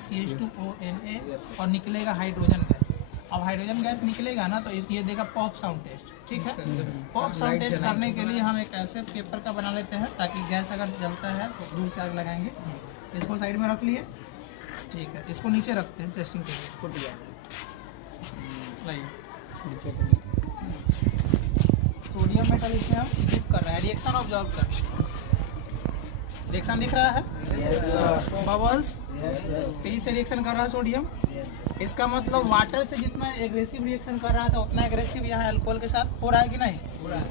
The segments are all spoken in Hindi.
CH2ONA और निकलेगा हाइड्रोजन गैस। अब हाइड्रोजन गैस निकलेगा ना तो ये देगा पॉप साउंड टेस्ट, ठीक है। पॉप साउंड टेस्ट करने के लिए हम एक ऐसे पेपर का बना लेते हैं ताकि गैस अगर जलता है तो दूर से आग लगाएंगे। इसको साइड में रख लिए, ठीक है। इसको नीचे रखते हैं टेस्टिंग के लिए। सोडियम मेटल इसमें हम डिप कर रहे हैं, रिएक्शन ऑब्जर्व कर रहे हैं। रिएक्शन दिख रहा है, बबल्स तेजी से रिएक्शन कर रहा है सोडियम। इसका मतलब वाटर से जितना एग्रेसिव रिएक्शन कर रहा था उतना एग्रेसिव यहाँ अल्कोहल के साथ हो रहा है कि नहीं?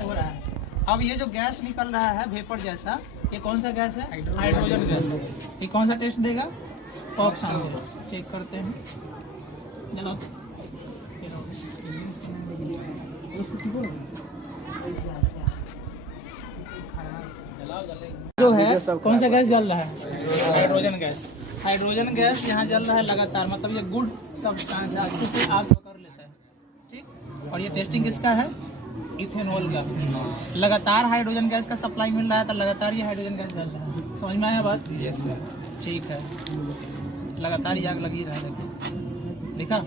हो रहा है। अब ये जो गैस निकल रहा है वेपर जैसा, ये कौन सा गैस है? हाइड्रोजन गैस है। ये कौन सा टेस्ट देगा? Pop sound. चेक करते हैं, चलो जो है कौन सा गैस जल रहा है? Hydrogen gas. हाइड्रोजन गैस यहाँ जल रहा है लगातार, मतलब ये गुड सब्सटेंस है, अच्छे से आग पकड़ लेता है, ठीक। और ये टेस्टिंग किसका है? इथेनॉल का। लगातार हाइड्रोजन गैस का सप्लाई मिल रहा है तो लगातार ये हाइड्रोजन गैस जल रहा है। समझ में आया बात? Yes sir. ठीक है, लगातार ये आग लगी रहा है, देखो देखा।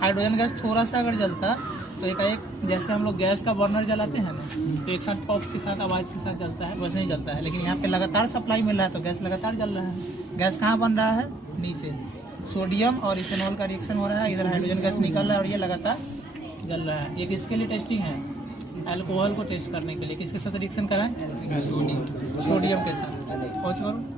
हाइड्रोजन गैस थोड़ा सा अगर जलता तो एक जैसे हम लोग गैस का बर्नर जलाते हैं ना, तो एक साथ पॉप के साथ आवाज़ के साथ जलता है, वैसे नहीं जलता है। लेकिन यहाँ पे लगातार सप्लाई मिल रहा है तो गैस लगातार जल रहा है। गैस कहाँ बन रहा है? नीचे। सोडियम और इथेनॉल का रिएक्शन हो रहा है, इधर हाइड्रोजन गैस निकल रहा है और ये लगातार जल रहा है। ये किसके लिए टेस्टिंग है? अल्कोहल को टेस्ट करने के लिए। किसके साथ रिएक्शन कराएं? सोडियम के साथ। पहुँच करो।